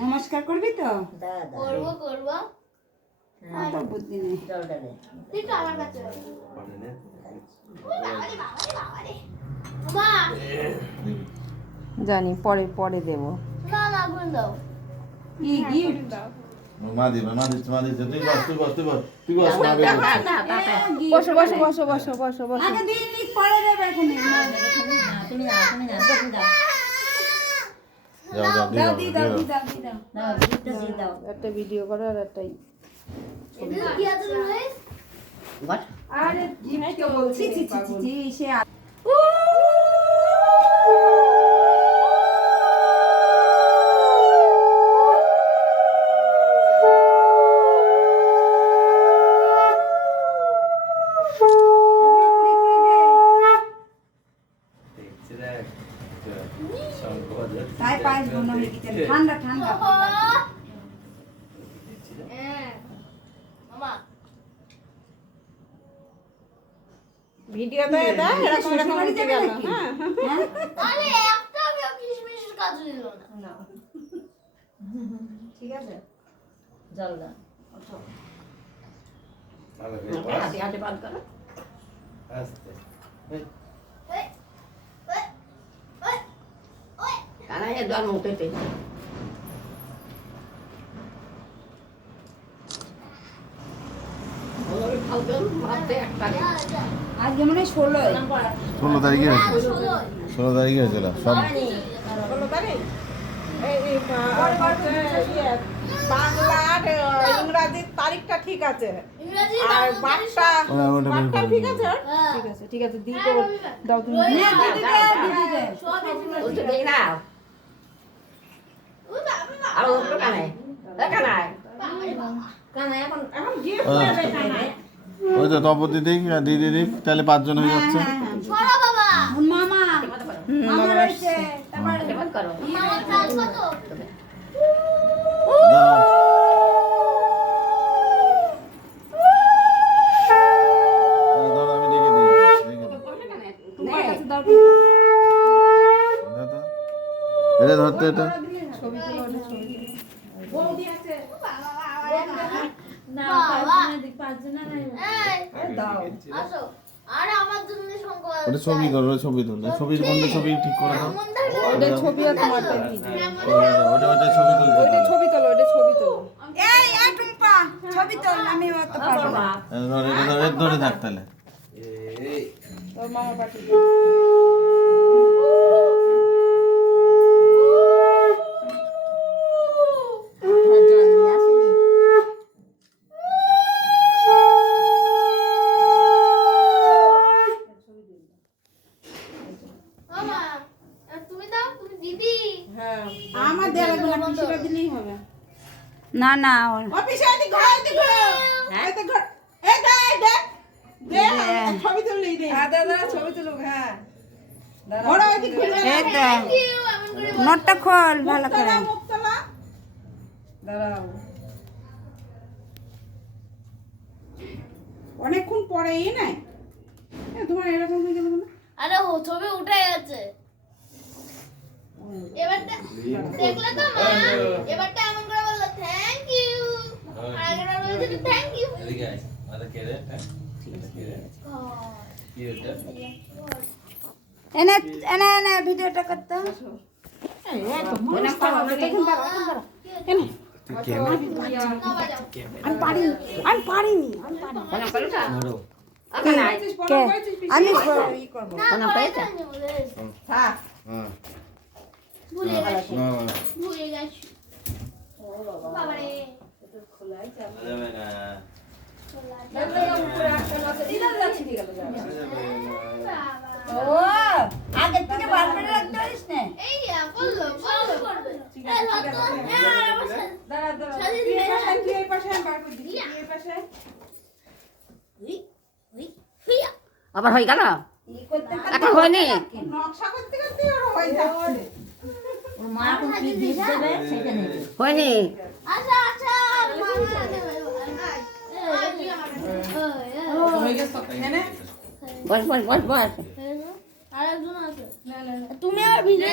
নমস্কার করবি তো? করবো করবো। তো বুদ্ধি নেই। তুই তো আমার কাছে মা জানি পরে পরে দেব। না না গুণ দাও। কি গিফট? মা দিবে তুই বস না বসো বসো বসো বসো বসো বসো। আগে দিন লিখ পরে দেবে এখন। তুমি যাও যাও দাও দি দাও দি দাও দি দাও। দাও গিফটটা দিয়ে দাও একটা ভিডিও করো আর একটাই। এটা কি আছে লুইস? বাট আরে গিফট কে বলছি ছি ছি ছি সে তাই পাইস বন্ধ হয়ে গেছে ঠান্ডা ঠান্ডা। মামা ভিডিওতে দাও এরকম এরকম হয়ে গেল। হ্যাঁ আরে একটা কিশমিশের কাজু দিল না। ঠিক আছে জল দাও আস্তে হাতে বাদ করো ওই ওই ওই ওই কানাই জল মুখেতে আজকে মানে 16 16 তারিখে আছে 16 তারিখে হয়েছিল সব 16 তারিখ এই বাংলা আর ইংরেজির তারিখটা ঠিক আছে ইংরেজি আর বাটটা ওটা বের করে ঠিক আছে হ্যাঁ। ঠিক আছে ঠিক আছে দিতে দাও তুমি ওই না না, দিদি না, দে না, দিদি দে সবই দিল। উঠে দেই না ওই বাবা, আর উঠলো কানাই কানাই বাবা। কানাই এখন এখন গিফট ও। দেবে কানা ওই তো তপতি দিক আর দিদি দিক তাহলে 5 জন হয়ে যাচ্ছে সরো বাবা। মামা মামা রয়েছে তারপরে বাদ করো মামার কাজ কত? দাও। ধরো আমি লিখে দিই তোমার কাছে দাও এটা ধরতে এটা ছবি তুলো ওটা ছবি তুলো বৌদি আছে বাবা। এই, দাও আসো। আরে আমার জন্য শঙ্কর ওটা ছবি ধরো ছবি তুলতে ছবির কোনটা ছবি ঠিক করে দাও এমন থাকে। ওটা ছবি আর তোমারটা ভিডিও ওটা ছবি তুলতে ওটা দাও ছবি তোলো ওটা ছবি তোলো এই টুম্পা ছবি তোল আমি অত পারবো না ধর এটা ধরে ধরে থাক তাহলে তোর মামা পাঠিয়ে জল নিয়ে আসেনি মামা, আর তুমি দাও, তুমি দিদি। হ্যাঁ আমার দেয়া লাগবে না পিসিরা দিলেই হবে না না অফিসে আদি ঘর দি ঘর এই তো ঘর এই দে দে ছবি তুললি দে হ্যাঁ দাদা ছবি তুলুক হ্যাঁ ওরা ওই দিক ঘুরে এই তো Thank you, এমন করে বলো। নোটটা খোল ভালো করে দাঁড়াও অনেকক্ষণ পরে নাই তোমার এরকম হয়ে গেল না আরে ও ছবি উঠে গেছে। এবারটা দেখলে তো মা, এবারটা এমন করে বললো থ্যাংক ইউ, আর আগেরবার বলেছিল থ্যাংক ইউ। এনে এনে এনে ভিডিওটা করতে আমি পারিনি আমি পারিনি কোনা করটা কে আমি ই করব কোনা পেয়েছে হ্যাঁ হ্যাঁ ভুলে গেছি, না ভুলে গেছি। বাবা রে, ও আগে থেকে বার করে রাখতে পারিস না এই বললো করবে। এই লতো, আর আমার সাথে দাঁড়া দাঁড়া সাজিয়ে তুই দিয়ে এই পাশে তুই এই পাশে আমি বার করে দিচ্ছি তুই এই পাশে হুইয়া। আবার হয়ে গেল ই করতে এখন হয়নি নকশা করতে করতে আর হয়ে যাচ্ছে ওর মা এখন কি গিফট দেবে সেটা নেবে হয়নি আচ্ছা আচ্ছা মামা দেবে। হয়ে গেছে এনে বস বস বস বস আরেকজন আছে। না না তুমি আর ভিডিও